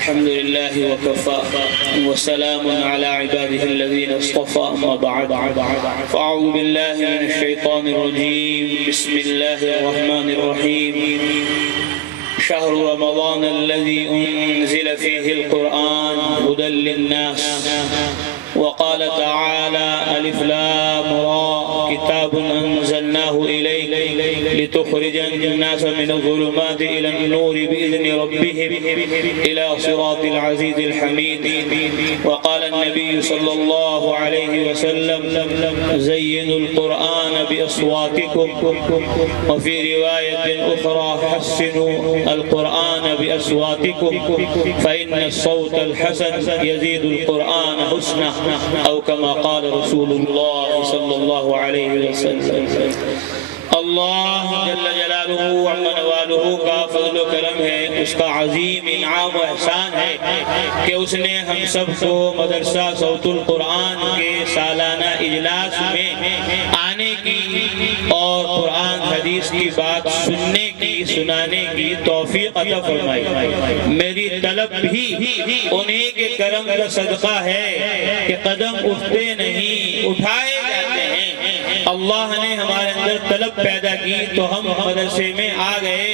الحمد لله وكفى وسلام على عباده الذين اصطفى أما بعد فأعوذ بالله من الشيطان الرجيم بسم الله الرحمن الرحيم شهر رمضان الذي أنزل فيه القرآن هدى للناس وقال تعالى ألف لام را كتاب أنزلناه إليك لتخرج الناس من الظلمات إلى النور بإذن ربهم إلى صراط العزيز الحميد. وقال النبي صلى الله عليه وسلم زينوا القرآن بأصواتكم وفي رواية أخرى حسنوا القرآن بأصواتكم فإن الصوت الحسن يزيد القرآن حسنا أو كما قال رسول الله صلى الله عليه وسلم. اللہ جل جلالہ وعما نوالہ کا فضل و کرم ہے، اس کا عظیم انعام و احسان ہے کہ اس نے ہم سب کو مدرسہ صوت القرآن کے سالانہ اجلاس میں آنے کی اور قرآن حدیث کی بات سننے کی سنانے کی توفیق عطا فرمائی. میری طلب بھی انہیں کے کرم کا صدقہ ہے کہ قدم اٹھتے نہیں اٹھائے جاتے ہیں. اللہ نے ہمارے اندر طلب پیدا کی تو ہم مدرسے میں آ گئے.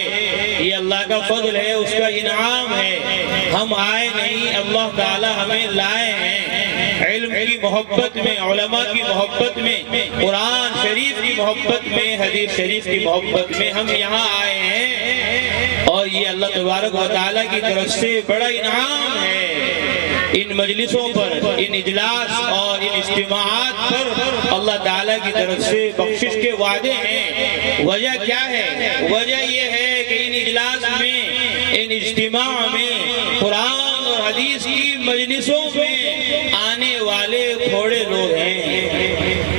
یہ اللہ کا فضل ہے، اس کا انعام ہے. ہم آئے نہیں، اللہ تعالی ہمیں لائے ہیں. علم کی محبت میں، علماء کی محبت میں، قرآن شریف کی محبت میں، حدیث شریف کی محبت میں ہم یہاں آئے ہیں. اور یہ اللہ تبارک و تعالیٰ کی طرف سے بڑا انعام ہے. ان مجلسوں پر، ان اجلاس اور ان اجتماعات پر اللہ تعالیٰ کی طرف سے بخشش کے وعدے ہیں. وجہ کیا ہے؟ وجہ یہ ہے کہ ان اجلاس میں، ان اجتماع میں، قرآن اور حدیث کی مجلسوں میں آنے والے تھوڑے لوگ ہیں.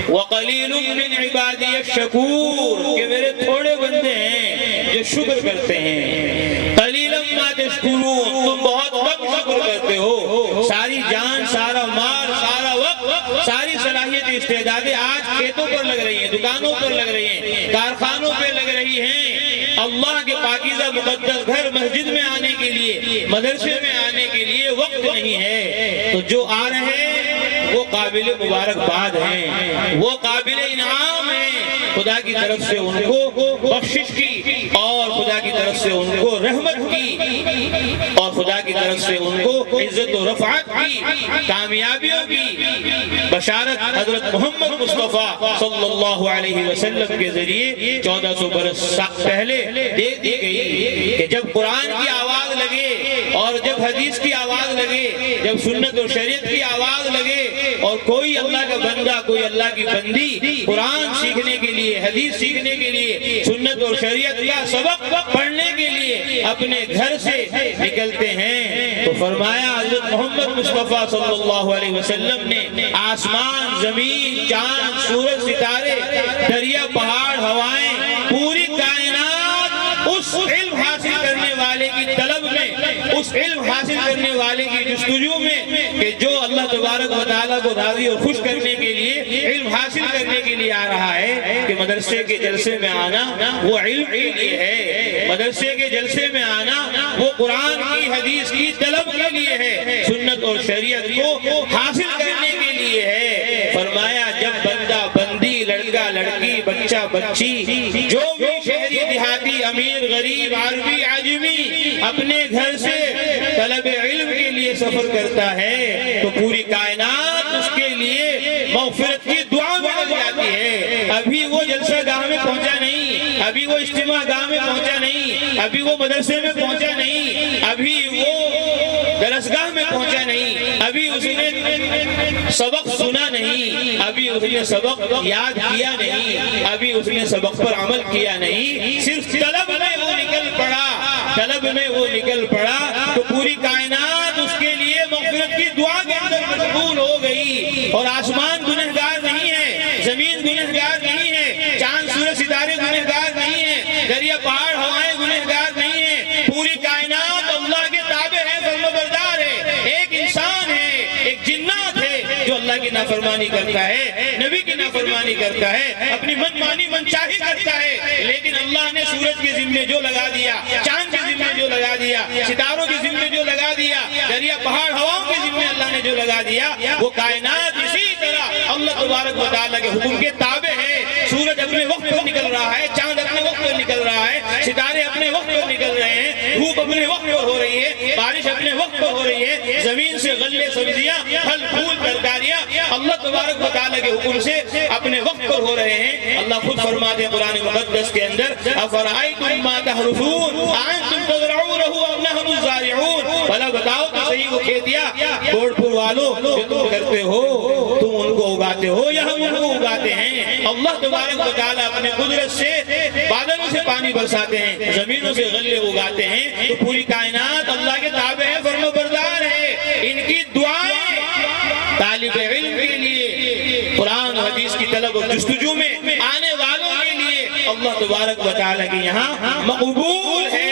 وَقَلِيلٌ مِّنْ عِبَادِيَ الشَّكُورُ، کہ میرے تھوڑے بندے ہیں جو شکر کرتے ہیں. قَلِيلًا مَا تَشْكُرُونَ، تم بہت کم شکر کرتے ہو. ساری جان، سارا مال، سارا وقت، ساری صلاحیت استعدادیں آج کھیتوں پر لگ رہی ہیں، دکانوں پر لگ رہی ہیں، کارخانوں پہ لگ رہی ہیں. اللہ کے پاکیزہ مقدس گھر مسجد میں آنے کے لیے، مدرسے میں آنے کے لیے وقت نہیں ہے. تو جو آ رہے ہیں وہ قابل مبارکباد ہیں، وہ قابل انعام ہیں. خدا کی طرف سے ان کو بخشش کی اور خدا کی طرف سے ان کو رحمت کی اور خدا کی طرف سے ان کو عزت و رفعت کی، کامیابیوں کی بشارت حضرت محمد مصطفیٰ صلی اللہ علیہ وسلم کے ذریعے 1400 برس پہلے دے دی گئی کہ جب قرآن کی آواز لگے اور جب حدیث کی آواز لگے، جب سنت و شریعت کی آواز لگے اور کوئی اللہ کا بندہ، کوئی اللہ کی بندی قرآن سیکھنے کے لیے، حدیث سیکھنے کے لیے، سنت اور شریعت کا سبق پڑھنے کے لیے اپنے گھر سے نکلتے ہیں تو فرمایا حضرت محمد مصطفیٰ صلی اللہ علیہ وسلم نے آسمان، زمین، چاند، سورج، ستارے، دریا، پہاڑ، ہوائیں، پوری کائنات اس علم حاصل کرنے والے کی طلب میں، اس علم حاصل کرنے والے کی جستجو میں کہ جو اللہ تبارک و تعالیٰ کو راضی اور خوش کرنے کے لیے علم حاصل کرنے کے لیے آ رہا ہے کہ مدرسے کے جلسے میں آنا وہ علم کے لیے ہے. مدرسے کے جلسے میں آنا وہ قرآن کی حدیث کی طلب کے لیے ہے، سنت اور شریعت کو حاصل کرنے کے لیے ہے. فرمایا جب بندہ بندی، لڑکا لڑکی، بچہ بچی، جو بھی شہری دیہاتی، امیر غریب، عربی عجمی اپنے گھر سے طلب علم کے لیے سفر کرتا ہے تو پوری کائنات اس کے لیے مغفرت کی دعا میں لگ جاتی ہے. ابھی وہ جلسہ گاہ میں پہنچا نہیں، ابھی وہ اجتماع گاہ میں پہنچا نہیں، ابھی وہ مدرسے میں پہنچا نہیں، ابھی وہ درسگاہ میں پہنچا نہیں، ابھی اس نے سبق سنا نہیں، ابھی اس نے سبق یاد کیا نہیں، ابھی اس نے سبق پر عمل کیا نہیں. صرف طلب میں وہ نکل پڑا، طلب میں وہ نکل پڑا تو پوری کائنات اس کے لیے مغفرت کی دعا کے اندر مشغول ہو گئی. اور آسمان گنہگار نہیں ہے، زمین گنہگار نہیں ہے، چاند سورج ستارے گنہگار نہیں ہیں، دریا پہاڑ ہوائیں گنہگار نہیں ہیں. پوری کائنات اللہ کے تابع ہے، فرمانبردار ہے. ایک انسان ہے، ایک جنات ہے جو اللہ کی نافرمانی نافرمانی کرتا ہے، نبی کی نافرمانی کرتا ہے، اپنی من مانی من چاہی کرتا ہے، لیکن اللہ نے سورج کے ذمے جو لگا دیا، چاند کے ذمے جو لگا دیا، ستاروں کے ذمے جو لگا دیا، دریا پہاڑ ہواؤں کے ذمے اللہ نے جو لگا دیا، وہ کائنات اسی طرح اللہ تبارک و تعالیٰ کے حکم کے تابع ہے۔ سورج اپنے وقت پر نکل رہا ہے، چاند اپنے وقت پر نکل رہا ہے، ستارے اپنے وقت پر نکل رہے ہیں، دھوپ اپنے وقت پر ہو رہی ہے، بارش اپنے وقت پر ہو رہی ہے، زمین سے غلے سبزیاں پھل پھول ترکاریاں اللہ تبارک و تعالیٰ کے حکم سے اپنے وقت پر ہو رہے ہیں۔ اللہ خود فرماتے ہیں قرآن مقدس کے اندر افرائیتم ما تحرثون اانتم تزرعونہ ام نحن الزارعون، بھلا بتاؤ تو صحیح وہ کھیتیاں گوڑ پور والوں جو تم کرتے ہو، تم ان کو اگاتے ہو یا ہم ان کو اگاتے ہیں؟ اللہ تبارک و تعالیٰ اپنے قدرت سے بادلوں سے پانی برساتے ہیں، زمینوں سے غلے اگاتے ہیں، تو پوری کائنات اللہ کے تابع ہے، فرما بردار ہے۔ ان کی دعائیں طالب علم کے لیے، قرآن و حدیث کی طلب و جستجو میں آنے والوں کے لیے اللہ تبارک و تعالیٰ کے یہاں مقبول ہے۔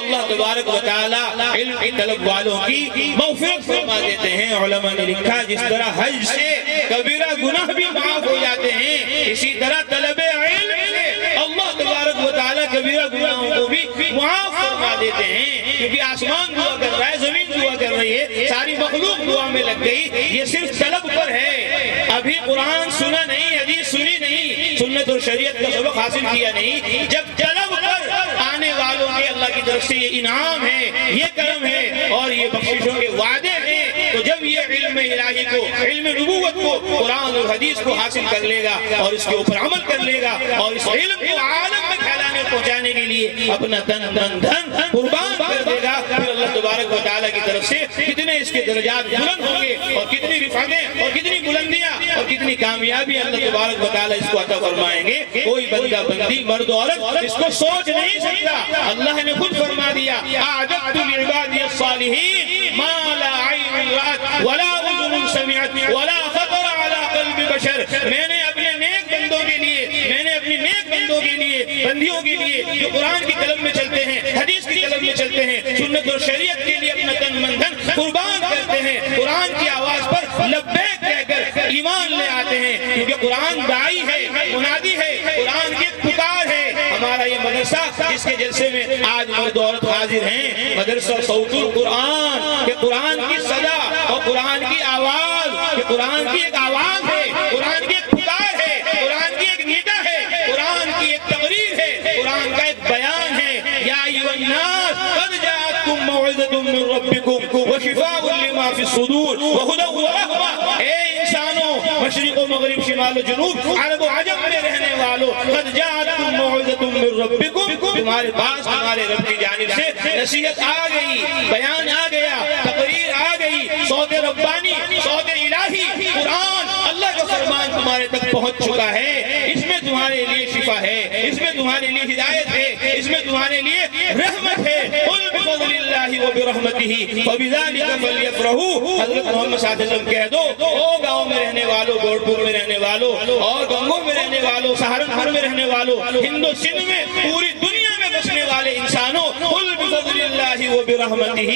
اللہ تبارک و تعالیٰ علم کی طلب والوں کی مغفرت فرما دیتے ہیں۔ علماء نے لکھا جس طرح حج سے کبیرہ گناہ بھی معاف ہو جاتے ہیں، اسی طرح طلب علم سے اللہ تبارک و تعالیٰ کبیرہ گناہوں کو بھی معاف فرما دیتے ہیں، کیونکہ آسمان دعا کر رہا ہے، زمین دعا کر رہی ہے، ساری مخلوق دعا میں لگ گئی، یہ صرف طلب پر ہے۔ ابھی قرآن سنا نہیں، حدیث سنی نہیں، سنت اور شریعت کا سبق حاصل کیا نہیں، جب طلب پر آنے والوں کے اللہ کی طرف سے یہ انعام ہے، یہ کرم ہے اور یہ بخششوں کے وعدے ہیں، تو جب یہ علم الہی کو، علم نبوت کو، قرآن اور حدیث کو حاصل کر لے گا اور اس کے اوپر عمل کر لے گا اور اس علم کو عالم میں پھیلانے پہنچانے کے لیے اپنا تن من دھن قربان کر دے گا، پھر اللہ تبارک و تعالیٰ کی طرف سے کتنے اس کے درجات بلند ہوں گے اور کتنی رفعتیں اور کتنی بلندیاں اور کتنی کامیابی اللہ تبارک و تعالیٰ اس کو عطا فرمائیں گے۔ کوئی بندہ بندی مرد عورت اس کو سوچ نہیں سکتا۔ اللہ نے خود فرما دیا اعددت لعبادی الصالحین ما لا عین رأت ولا اذن سمعت ولا خطر على قلب بشر، میں نے اپنے نیک بندوں کے لیے، میں نے اپنی نیک بندوں کے لیے، بندیوں کے لیے جو قرآن کی طلب میں چلتے ہیں، حدیث کی طلب میں چلتے ہیں، سنت اور شریعت کے لیے اپنا تن من دھن قربان کرتے ہیں، قرآن کی آواز پر لبیک کہہ کر ایمان لے آتے ہیں، کیونکہ قرآن داعی ہے، منادی ہے، قرآن کی پکار ہے۔ ہمارا یہ مدرسہ جس کے جلسے میں آج مرد عورت حاضر ہیں، مدرسہ صوت القرآن، کہ قرآن کی صدا اور قرآن کی آواز، کہ قرآن کی ایک آواز ہے، قرآن کی ایک پکار ہے، قرآن کی ایک ندا ہے، قرآن کی ایک تقریر ہے، قرآن کا ایک بیان ہے۔ یا ایھا الناس قد جاءتکم موعظۃ من ربکم وشفاء لما فی الصدور وہدی ورحمۃ، اے انسانوں، مشرق و مغرب، شمال و جنوب، عرب و عجم میں رہنے والوں، قد جاءتکم موعظۃ من ربکم، تمہارے پاس تمہارے رب کی جانب سے نصیحت آ گئی، بیان آ گیا، تقریر آ گئی، صوت ربانی، صوت الہی، قرآن، اللہ کا فرمان تمہارے تک پہنچ چکا ہے، اس میں تمہارے لیے شفا ہے، اس میں تمہارے لیے ہدایت ہے، اس میں تمہارے لیے رحمت ہے۔ قل بفضل اللہ وبرحمتہ فبذلک فلیفرحوا، حضرت محمد صلی اللہ علیہ وسلم کہہ دو او گاؤں میں رہنے والوں، گوڑپور میں رہنے والوں اور گنگوں میں رہنے والوں، سہارنپور میں رہنے والوں، ہند و سندھ میں، پوری دنیا میں بسنے والے انسانوں، قل بفضل اللہ وبرحمتہ،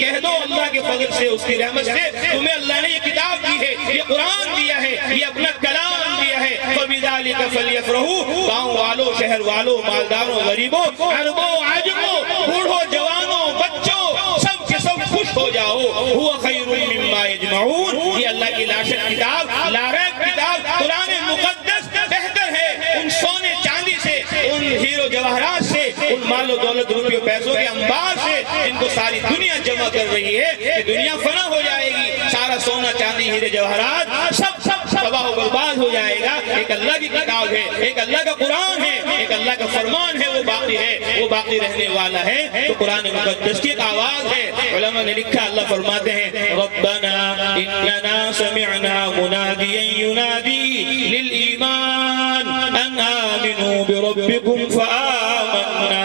کہہ دو اللہ کے فضل سے، اس کی رحمت سے تمہیں اللہ نے یہ کتاب دی ہے، یہ قرآن دیا ہے، یہ اپنا کلام دیا ہے، فبذلک فلیفرحوا، گاؤں والوں، شہر والوں، مالداروں، غریبوں، عربوں، عجموں، بوڑھوں، جوانوں، بچوں، سب کے سب خوش ہو جاؤ، هو خیر مما یجمعون، یہ اللہ کی لاشت کتاب، لاریب کتاب، قرآن مقدس بہتر ہے ان سونے چاندی سے، ان ہیرو جواہرات سے، ان مال و دولت، روپیوں پیسوں کے انبار سے، جن کو ساری دنیا جمع کر رہی ہے، کہ دنیا فنا ہو جائے گی، سارا سونا چاندی ہیرے جواہرات سب تباہ و برباد ہو جائے گا۔ ایک اللہ کی کتاب ہے، ایک اللہ کا قرآن ہے، ایک اللہ کا فرمان ہے، وہ باقی ہے، وہ باقی رہنے والا ہے، تو قرآن مقدس کی ایک آواز ہے۔ علماء نے لکھا، اللہ فرماتے ہیں ربنا اننا سمعنا منادیا ینادی للایمان ان آمنوا بربکم فآمنا،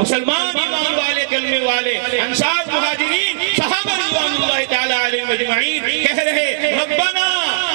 مسلمان، ایمان والے، کلمے والے، انصار، مہاجرین، صحابہ رضوان اللہ تعالی علیہم اجمعین کہہ رہے ربنا،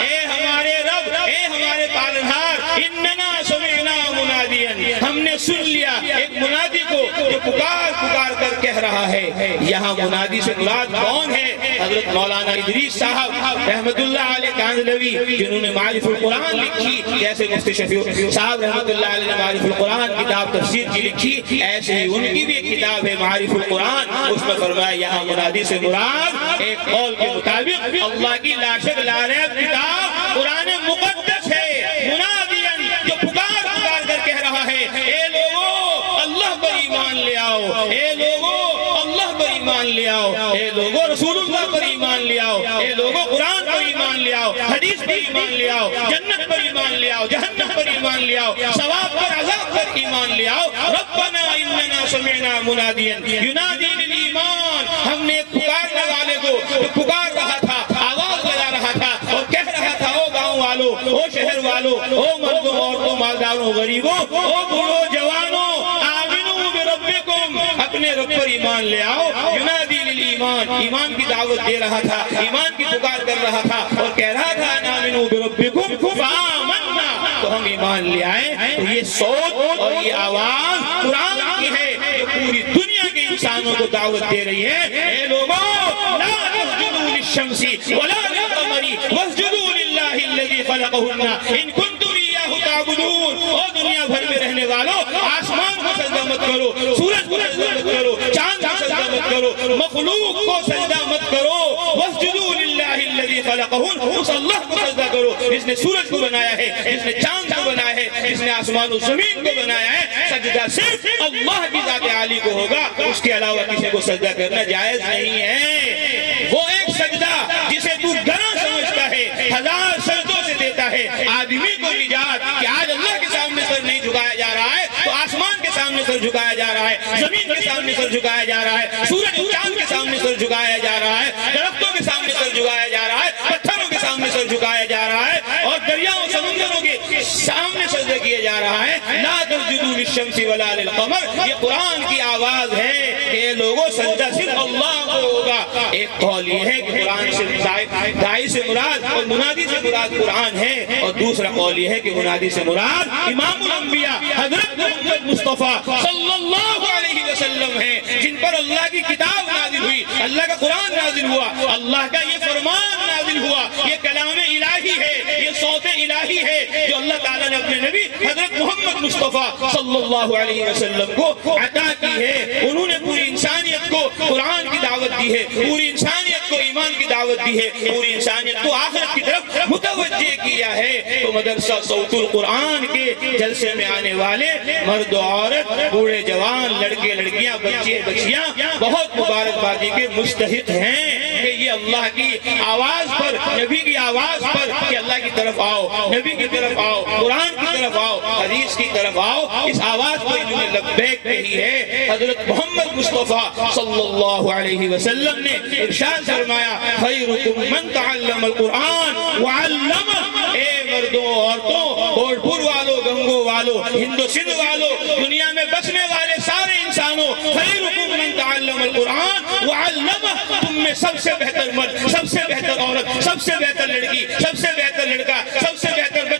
اے ہمارے رب، اے ہمارے پالنہار، اننا سمعنا منادیا، ہم نے سن لیا ایک منادی کو جو پکار پکار کر کہہ رہا ہے۔ یہاں منادی سے مراد کون ہے؟ حضرت مولانا ادریس صاحب رحمت اللہ علیہ کاندھلوی جنہوں نے معارف القرآن لکھی، جیسے مفتی شفیع صاحب رحمت اللہ علیہ نے معارف القرآن کتاب تفسیر کی لکھی، ایسے ہی ان کی بھی ایک کتاب ہے معارف القرآن، اس میں فرمایا یہاں منادی سے مراد ایک قول کے مطابق اللہ کی لا شک لا ریب کتاب قرآن مقدس ہے، منادین جو پکار پکار کر کہہ رہا ہے اے لوگو اللہ پر ایمان لے آؤ، اے لوگو اللہ پر ایمان لے آؤ، اے لوگو رسول اللہ پر ایمان لے آؤ، اے لوگو قرآن پر ایمان لے آؤ، حدیث پر ایمان لے آؤ، جنت پر ایمان لے آؤ، جہنم پر ایمان لے آؤ، ثواب پر عذاب پر ایمان لے آؤ، ربنا اننا سمعنا منادیا ینادی للایمان، ہم نے ایک پکارنے والے کو جو پکار رہا تھا، آواز لگا رہا تھا اور کہہ رہا تھا او گاؤں والوں، او شہر والوں، او مردوں عورتوں مالداروں غریبوں، او بوڑھوں جوانوں، آمنوا بربکم، اپنے رب پر ایمان لے آؤ، ینادی للایمان، ایمان کی دعوت دے رہا تھا، ایمان کی پکار کر رہا تھا اور کہہ رہا تھا آمنوا بربکم فآمنا، تو ہم ایمان لے آئے۔ تو یہ صوت اور یہ آواز قرآن کی ہے جو پوری دنیا کے انسانوں کو دعوت دے رہی ہے، اے لوگوں لا تسجدوا للشمس ولا للقمر واسجدوا للہ الذی خلقہن ان کنتم ایاہ تعبدون، اور دنیا بھر میں رہنے والوں آسمان کو سجدہ مت کرو، سورج کو سجدہ مت کرو، چاند کو سجدہ مت کرو، مخلوق کو سجدہ مت کرو، واسجدوا للہ الذی خلقہن، اس اللہ کو سجدہ کرو جس نے سورج کو بنایا ہے، جس نے چاند کو بنایا ہے، جس نے آسمان و زمین کو بنایا ہے۔ سجدہ صرف اللہ کی ذات عالی کو ہوگا، اس کے علاوہ کسی کو سجدہ کرنا جائز نہیں ہے۔ وہ ایک سجدہ جسے تو گناہ سمجھتا ہے، ہزار سجدوں سے دیتا ہے آدمی کو نجات، کہ آج اللہ کے سامنے سر نہیں جھکایا جا رہا ہے تو آسمان کے سامنے سر جھکایا جا رہا ہے، زمین کے سامنے سر جھکایا جا رہا ہے، سورج و چاند کے سامنے سر جھکایا جا رہا ہے، درختوں کے سامنے سر جھکایا جا رہا ہے، پتھروں کے سامنے سر جھکایا جا رہا ہے، اور دریاؤں سمندروں کے سامنے سجدہ کیا جا رہا ہے۔ لا تسجدوا للشمس ولا للقمر، یہ قرآن کی آواز ہے کہ لوگوں سجدہ صرف اللہ کو ہوگا۔ ایک قول یہ ہے کہ قرآن سے داعی سے مراد اور منادی سے مراد قرآن ہے، اور دوسرا قول یہ ہے کہ منادی سے مراد امام الانبیاء حضرت محمد مصطفیٰ صلی اللہ علیہ وسلم ہیں، جن پر اللہ کی کتاب نازل ہوئی، اللہ کا قرآن نازل ہوا، اللہ کا یہ فرمان نازل ہوا، یہ کلام الہی ہے، یہ صوت الہی ہے جو اللہ تعالیٰ نے اپنے نبی حضرت محمد مصطفیٰ صلی اللہ علیہ وسلم کو عطا کی ہے۔ انہوں نے پوری انسانیت کو قرآن کی دعوت دی ہے، پوری انسانیت کو ایمان کی دعوت دی ہے، پوری انسانیت کو آخرت کی طرف متوجہ کیا ہے۔ تو مدرسہ صوت القرآن کے جلسے میں آنے والے مرد و عورت، بوڑھے جوان، لڑکے لڑکیاں، بچے بچیاں بہت مبارکبادی کے مستحق ہیں کہ یہ اللہ کی آواز پر، نبی کی آواز پر کہ اللہ کی طرف آؤ، نبی کی طرف آؤ، قرآن کی طرف آؤ، حدیث کی طرف آؤ، اس آواز کو انہوں نے لبیک کہی ہے۔ حضرت محمد مصطفیٰ صلی اللہ علیہ وسلم نے ارشاد فرمایا خیرکم من تعلم القرآن وعلمہ، اے مردوں عورتوں، بھوڑپور والوں، گنگو والوں، ہند و سندھ والوں، دنیا میں بسنے والے سارے انسانوں، خیرکم من تعلم القرآن وعلمہ، تم میں سب سے بہتر مرد، سب سے بہتر عورت، سب سے بہتر لڑکی، سب سے بہتر لڑکا، سب سے بہتر